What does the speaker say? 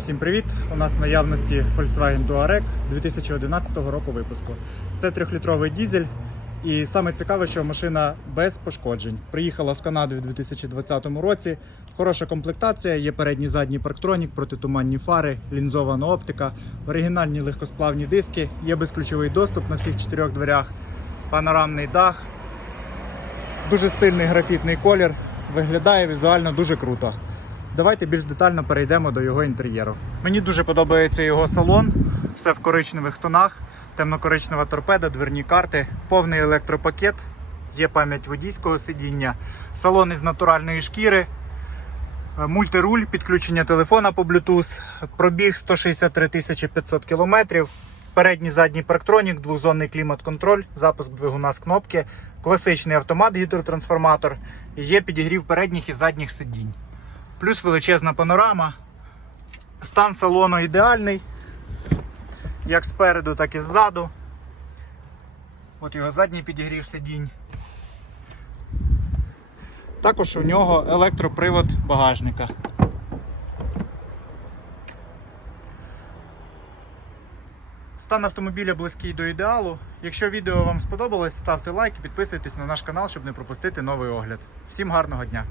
Всім привіт! У нас в наявності Volkswagen Touareg 2011 року випуску. Це трьохлітровий дізель. І саме цікаве, що машина без пошкоджень. Приїхала з Канади в 2020 році. Хороша комплектація, є передній задній парктронік, протитуманні фари, лінзована оптика, оригінальні легкосплавні диски, є безключовий доступ на всіх чотирьох дверях, панорамний дах, дуже стильний графітний колір. Виглядає візуально дуже круто. Давайте більш детально перейдемо до його інтер'єру. Мені дуже подобається його салон, все в коричневих тонах, темно-коричнева торпеда, дверні карти, повний електропакет, є пам'ять водійського сидіння, салон із натуральної шкіри, е, мультируль, підключення телефона по Bluetooth, пробіг 163 500 км, передній задній парктронік, двохзонний клімат-контроль, запуск двигуна з кнопки, класичний автомат гідротрансформатор, є підігрів передніх і задніх сидінь плюс величезна панорама. Стан салону ідеальний, як спереду, так і ззаду. От його задній підігрів сидінь. Також у нього електропривод багажника. Стан автомобіля близький до ідеалу. Якщо відео вам сподобалось, ставте лайк і підписуйтесь на наш канал, щоб не пропустити новий огляд. Всім гарного дня!